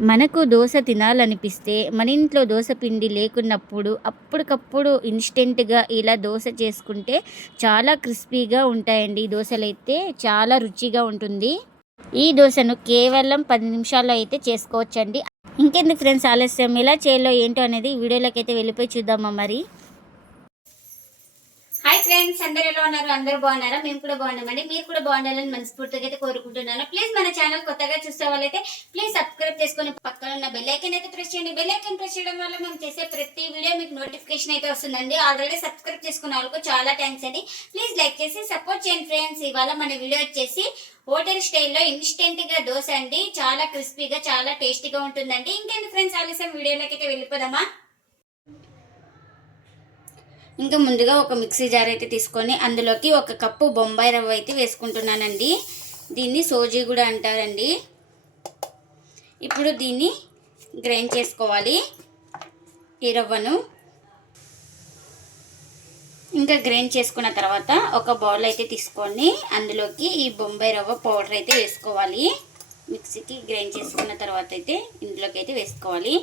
మనకు దోశ తినాలనిపిస్తే మన ఇంట్లో దోశ పిండి లేకున్నప్పుడు అప్పటికప్పుడు ఇన్స్టెంట్గా ఇలా దోశ చేసుకుంటే చాలా క్రిస్పీగా ఉంటాయండి. ఈ దోశలు అయితే చాలా రుచిగా ఉంటుంది. ఈ దోశను కేవలం పది నిమిషాల్లో అయితే చేసుకోవచ్చండి. ఇంకెందుకు ఫ్రెండ్స్ ఆలస్యం? ఎలా చేయాలో ఏంటో అనేది వీడియోలోకి అయితే వెళ్ళిపోయి చూద్దామా మరి? హాయ్ ఫ్రెండ్స్ అందరు ఎలా ఉన్నారు? అందరూ బాగున్నారా? మేము కూడా బాగున్నామండి. మీరు కూడా బాగుండాలని మనస్ఫూర్తిగా అయితే కోరుకుంటున్నాను. ప్లీజ్ మన ఛానల్ కొత్తగా చూసే వాళ్ళైతే ప్లీజ్ సబ్స్క్రైబ్ చేసుకొని పక్కన ఉన్న బెల్ ఐకన్ అయితే ప్రెస్ చేయండి. బెల్ ఐకన్ ప్రెస్ చేయడం వల్ల మేము చేసే ప్రతి వీడియో మీకు నోటిఫికేషన్ అయితే వస్తుందండి. ఆల్రెడీ సబ్స్క్రైబ్ చేసుకున్న వాళ్ళకు చాలా థ్యాంక్స్ అండి. ప్లీజ్ లైక్ చేసి సపోర్ట్ చేయండి ఫ్రెండ్స్ ఇవాళ మన వీడియో వచ్చేసి హోటల్ స్టైల్లో ఇన్స్టెంట్గా దోశ అండి. చాలా క్రిస్పీగా చాలా టేస్టీగా ఉంటుందండి. ఇంకెందుకు ఫ్రెండ్స్ ఆలస్యం? వీడియోలోకి అయితే వెళ్ళిపోదామా? ఇంకా ముందుగా ఒక మిక్సీ జార్ అయితే తీసుకొని అందులోకి ఒక కప్పు బొంబాయి రవ్వ అయితే వేసుకుంటున్నానండి. దీన్ని సోజీ కూడా అంటారండి. ఇప్పుడు దీన్ని గ్రైండ్ చేసుకోవాలి ఈ రవ్వను. ఇంకా గ్రైండ్ చేసుకున్న తర్వాత ఒక బౌల్ అయితే తీసుకొని అందులోకి ఈ బొంబాయి రవ్వ పౌడర్ అయితే వేసుకోవాలి. మిక్సీకి గ్రైండ్ చేసుకున్న తర్వాత అయితే ఇందులోకి అయితే వేసుకోవాలి.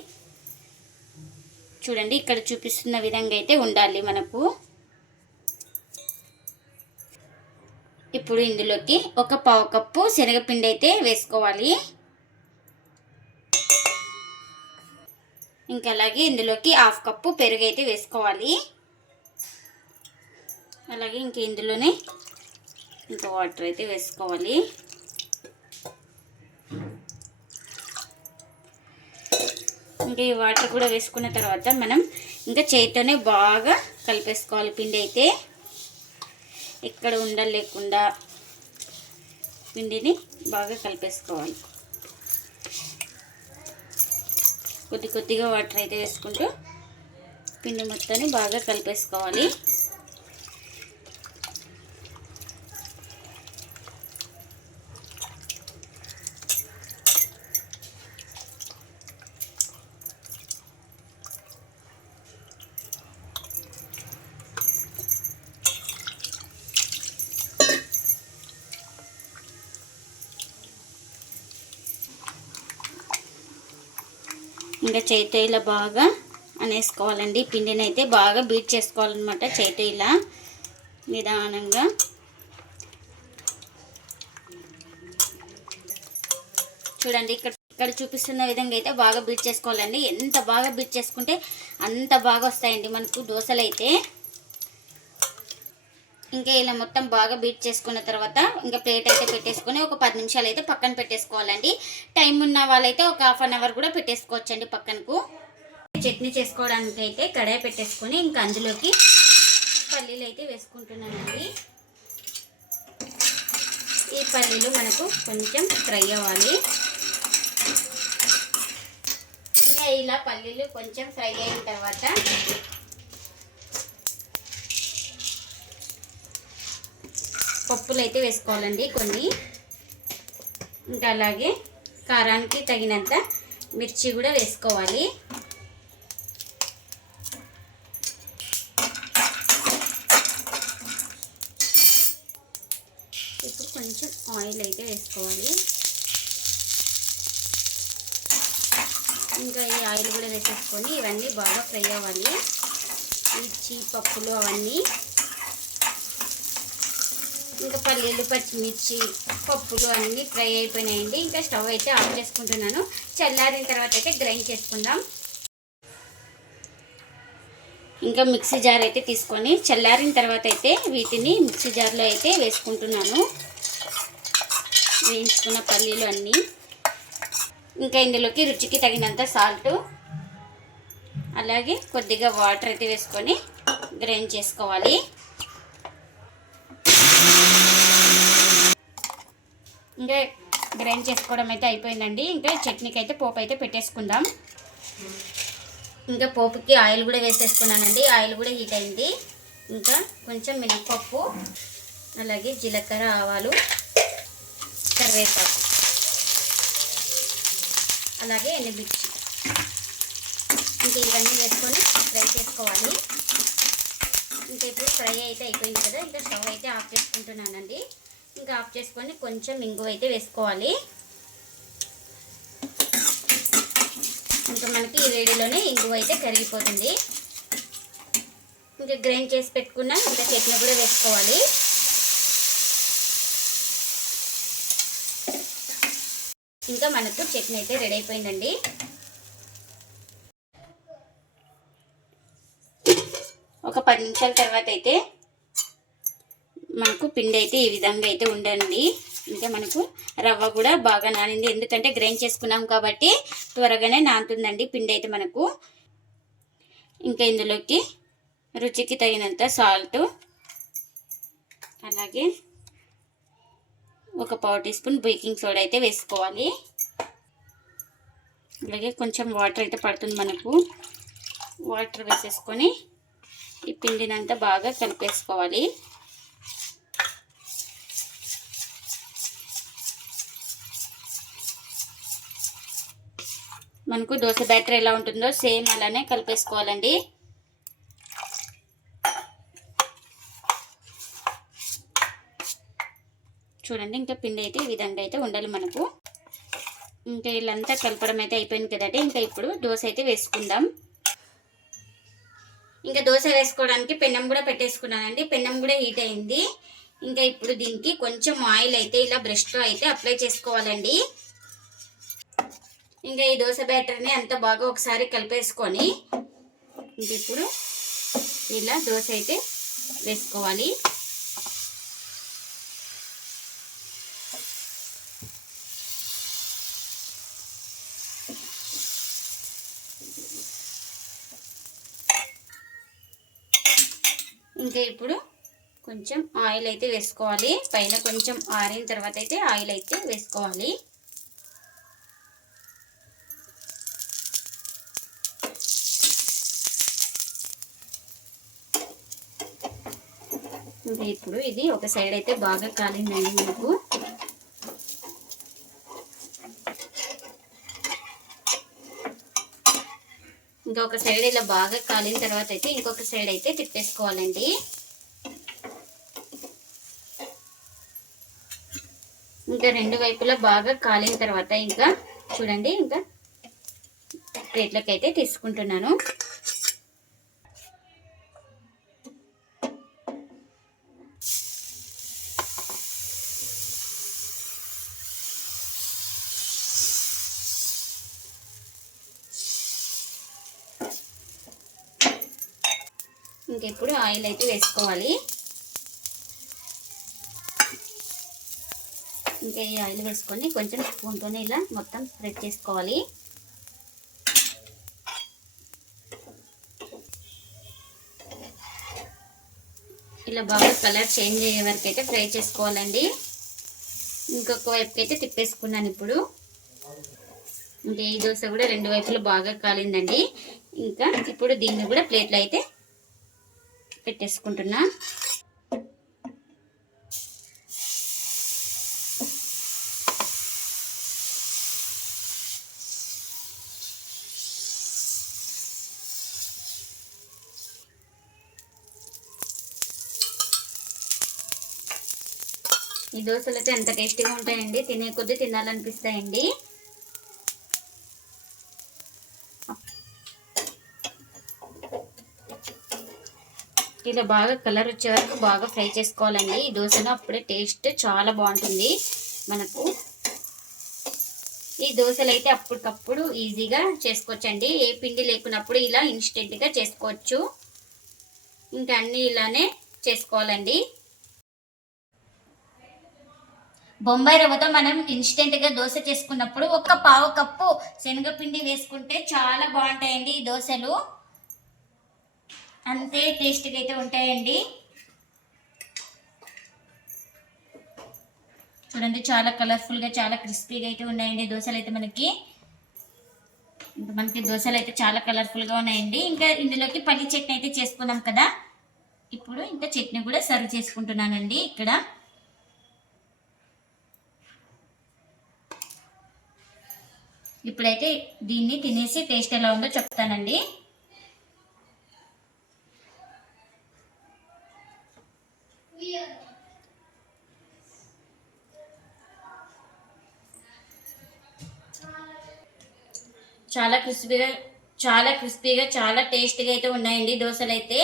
చూడండి ఇక్కడ చూపిస్తున్న విధంగా అయితే ఉండాలి మనకు. ఇప్పుడు ఇందులోకి ఒక పావు కప్పు శనగపిండి అయితే వేసుకోవాలి. ఇంకా అలాగే ఇందులోకి హాఫ్ కప్పు పెరుగు అయితే వేసుకోవాలి. అలాగే ఇంక ఇందులోనే ఇంకా వాటర్ అయితే వేసుకోవాలి. ఇంకా ఈ వాటర్ కూడా వేసుకున్న తర్వాత మనం ఇంకా చేతితోనే బాగా కలిపేసుకోవాలి. పిండి అయితే ఎక్కడ ఉండలేకుండా పిండిని బాగా కలిపేసుకోవాలి. కొద్ది కొద్దిగా వాటర్ అయితే వేసుకుంటూ పిండి మొత్తాన్ని బాగా కలిపేసుకోవాలి. ఇంకా చేతితో ఇలా బాగా అనేసుకోవాలండి. పిండిని అయితే బాగా బీట్ చేసుకోవాలన్నమాట చేతితో ఇలా నిదానంగా. చూడండి ఇక్కడ ఇక్కడ చూపిస్తున్న విధంగా అయితే బాగా బీట్ చేసుకోవాలండి. ఎంత బాగా బీట్ చేసుకుంటే అంత బాగా వస్తాయండి మనకు దోశలు అయితే ఇంకా ఇలా మొత్తం బాగా బీట్ చేసుకున్న తర్వాత ఇంకా ప్లేట్ అయితే పెట్టేసుకొని ఒక పది నిమిషాలు అయితే పక్కన పెట్టేసుకోవాలండి. టైం ఉన్న వాళ్ళైతే ఒక హాఫ్ అన్ అవర్ కూడా పెట్టేసుకోవచ్చండి పక్కనకు. చట్నీ చేసుకోవడానికి అయితే కడాయి పెట్టేసుకొని ఇంకా అందులోకి పల్లీలు అయితే వేసుకుంటున్నానండి. ఈ పల్లీలు మనకు కొంచెం ఫ్రై అవ్వాలి. ఇంకా ఇలా పల్లీలు కొంచెం ఫ్రై అయిన తర్వాత పప్పులు అయితే వేసుకోవాలండి కొన్ని. ఇంకా అలాగే కారానికి తగినంత మిర్చి కూడా వేసుకోవాలి. ఇప్పుడు కొంచెం ఆయిల్ అయితే వేసుకోవాలి. ఇంకా ఈ ఆయిల్ కూడా వేసేసుకొని ఇవన్నీ బాగా ఫ్రై అవ్వాలి. మిర్చి పప్పులు అవన్నీ ఇంకా పల్లీలు పచ్చిమిర్చి పప్పులు అన్నీ ఫ్రై అయిపోయినాయండి. ఇంకా స్టవ్ అయితే ఆఫ్ చేసుకుంటున్నాను. చల్లారిన తర్వాత అయితే గ్రైండ్ చేసుకుందాం. ఇంకా మిక్సీ జార్ అయితే తీసుకొని చల్లారిన తర్వాత అయితే వీటిని మిక్సీ జార్లో అయితే వేసుకుంటున్నాను. వేయించుకున్న పల్లీలు అన్నీ. ఇంకా ఇందులోకి రుచికి తగినంత సాల్ట్ అలాగే కొద్దిగా వాటర్ అయితే వేసుకొని గ్రైండ్ చేసుకోవాలి. ఇంకా గ్రైండ్ చేసుకోవడం అయితే అయిపోయిందండి. ఇంకా చట్నీకి అయితే పోపు అయితే పెట్టేసుకుందాం. ఇంకా పోపుకి ఆయిల్ కూడా వేసేసుకున్నానండి. ఆయిల్ కూడా హీట్ అయింది. ఇంకా కొంచెం మినప్పప్పు అలాగే జీలకర్ర ఆవాలు కరివేపాకు అలాగే ఎండుమిర్చి ఇంకా ఇవన్నీ వేసుకొని ఫ్రై చేసుకోవాలి. ఇంకా ఇప్పుడు ఫ్రై అయితే అయిపోయింది కదా. ఇంకా స్టవ్ అయితే ఆఫ్ చేసుకుంటున్నానండి. ఇంకా ఆఫ్ చేసుకొని కొంచెం ఇంగువ అయితే వేసుకోవాలి. ఇంకా మనకి ఈ వేడిలోనే ఇంగువ అయితే కరిగిపోతుంది. ఇంకా గ్రైండ్ చేసి పెట్టుకున్న ఇంకా చట్నీ కూడా వేసుకోవాలి. ఇంకా మనకు చట్నీ అయితే రెడీ అయిపోయిందండి. ఒక పది నిమిషాల తర్వాత అయితే మనకు పిండి అయితే ఈ విధంగా అయితే ఉండండి. ఇంకా మనకు రవ్వ కూడా బాగా నానింది. ఎందుకంటే గ్రైండ్ చేసుకున్నాం కాబట్టి త్వరగానే నానుతుందండి పిండి అయితే మనకు. ఇంకా ఇందులోకి రుచికి తగినంత సాల్ట్ అలాగే ఒక పావు టీ స్పూన్ బేకింగ్ సోడా అయితే వేసుకోవాలి. అలాగే కొంచెం వాటర్ అయితే పడుతుంది మనకు. వాటర్ వేసేసుకొని ఈ పిండినంతా బాగా కలిపేసుకోవాలి. మనకు దోశ బ్యాటర్ ఎలా ఉంటుందో సేమ్ అలానే కలిపేసుకోవాలండి. చూడండి ఇంకా పిండి అయితే ఈ విధంగా అయితే ఉండాలి మనకు. ఇంకా వీళ్ళంతా కలపడం అయితే అయిపోయింది కదండి. ఇంకా ఇప్పుడు దోశ అయితే వేసుకుందాం. ఇంకా దోశ వేసుకోవడానికి పెన్నం కూడా పెట్టేసుకున్నానండి. పెన్నం కూడా హీట్ అయింది. ఇంకా ఇప్పుడు దీనికి కొంచెం ఆయిల్ అయితే ఇలా బ్రష్తో అయితే అప్లై చేసుకోవాలండి. ఇంకా ఈ దోశ బ్యాటర్ని అంత బాగా ఒకసారి కలిపేసుకొని ఇంక ఇప్పుడు ఇలా దోశ అయితే వేసుకోవాలి. ఇంకా ఇప్పుడు కొంచెం ఆయిల్ అయితే వేసుకోవాలి. పైన కొంచెం ఆరిన తర్వాత అయితే ఆయిల్ అయితే వేసుకోవాలి. ఇంకా ఇప్పుడు ఇది ఒక సైడ్ అయితే బాగా కాలిందండి మనకు ఇంకొక సైడ్ ఇలా బాగా కాలిన తర్వాత అయితే ఇంకొక సైడ్ అయితే తిప్పేసుకోవాలండి. ఇంకా రెండు వైపులా బాగా కాలిన తర్వాత ఇంకా చూడండి ఇంకా ప్లేట్లోకి అయితే తీసుకుంటున్నాను. ఆయిల్ అయితే వేసుకోవాలి. ఇంకా ఈ ఆయిల్ వేసుకొని కొంచెం స్పూన్తోనే ఇలా మొత్తం స్ప్రెడ్ చేసుకోవాలి. ఇలా బాగా కలర్ చేంజ్ అయ్యే వరకు అయితే ఫ్రై చేసుకోవాలండి. ఇంకొక వైపుకి అయితే తిప్పేసుకున్నాను ఇప్పుడు. ఇంకా ఈ దోశ కూడా రెండు వైపులు బాగా కాలిందండి. ఇంకా ఇప్పుడు దీన్ని కూడా ప్లేట్లు అయితే పెట్టేసుకుంటున్నా. ఈ దోశలు అయితే ఎంత టేస్టీగా ఉంటాయండి తినే కొద్దీ తినాలనిపిస్తాయండి. ఇలా బాగా కలర్ వచ్చే వరకు బాగా ఫ్రై చేసుకోవాలండి. ఈ దోశలో అప్పుడే టేస్ట్ చాలా బాగుంటుంది మనకు. ఈ దోశలు అయితే అప్పటికప్పుడు ఈజీగా చేసుకోవచ్చండి. ఏ పిండి లేకున్నప్పుడు ఇలా ఇన్స్టెంట్గా చేసుకోవచ్చు. ఇంకా అన్నీ ఇలానే చేసుకోవాలండి. బొంబాయి రవ్వతో మనం ఇన్స్టెంట్గా దోశ చేసుకున్నప్పుడు ఒక పావు కప్పు శనగపిండి వేసుకుంటే చాలా బాగుంటాయండి ఈ దోశలు. అంతే టేస్ట్గా అయితే ఉంటాయండి. చూడండి చాలా కలర్ఫుల్గా చాలా క్రిస్పీగా అయితే ఉన్నాయండి దోశలు అయితే మనకి. మనకి దోశలు అయితే చాలా కలర్ఫుల్గా ఉన్నాయండి. ఇంకా ఇందులోకి పల్లి చట్నీ అయితే చేసుకున్నాం కదా. ఇప్పుడు ఇంకా చట్నీ కూడా సర్వ్ చేసుకుంటున్నానండి ఇక్కడ. ఇప్పుడైతే దీన్ని తినేసి టేస్ట్ ఎలా ఉందో చెప్తానండి. చాలా క్రిస్పీగా చాలా క్రిస్పీగా చాలా టేస్ట్గా అయితే ఉన్నాయండి దోశలు అయితే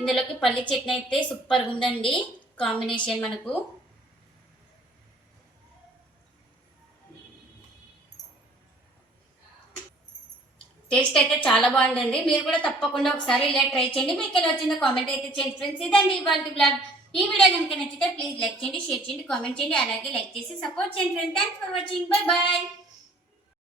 ఇందులోకి పల్లి చట్నీ అయితే సూపర్గా ఉందండి. కాంబినేషన్ మనకు. టేస్ట్ అయితే చాలా బాగుందండి. మీరు కూడా తప్పకుండా ఒకసారి ఇలా ట్రై చేయండి. మీకు ఎలా వచ్చిందో కామెంట్ అయితే చేయండి ఫ్రెండ్స్. ఇదండి ఇవాళ బ్లాగ్ ఈ వీడియో కనుక నచ్చితే ప్లీజ్ లైక్ చేయండి షేర్ చేయండి కామెంట్ చేయండి. అలాగే లైక్ చేసి సపోర్ట్ చేయండి friends. Thanks for watching bye bye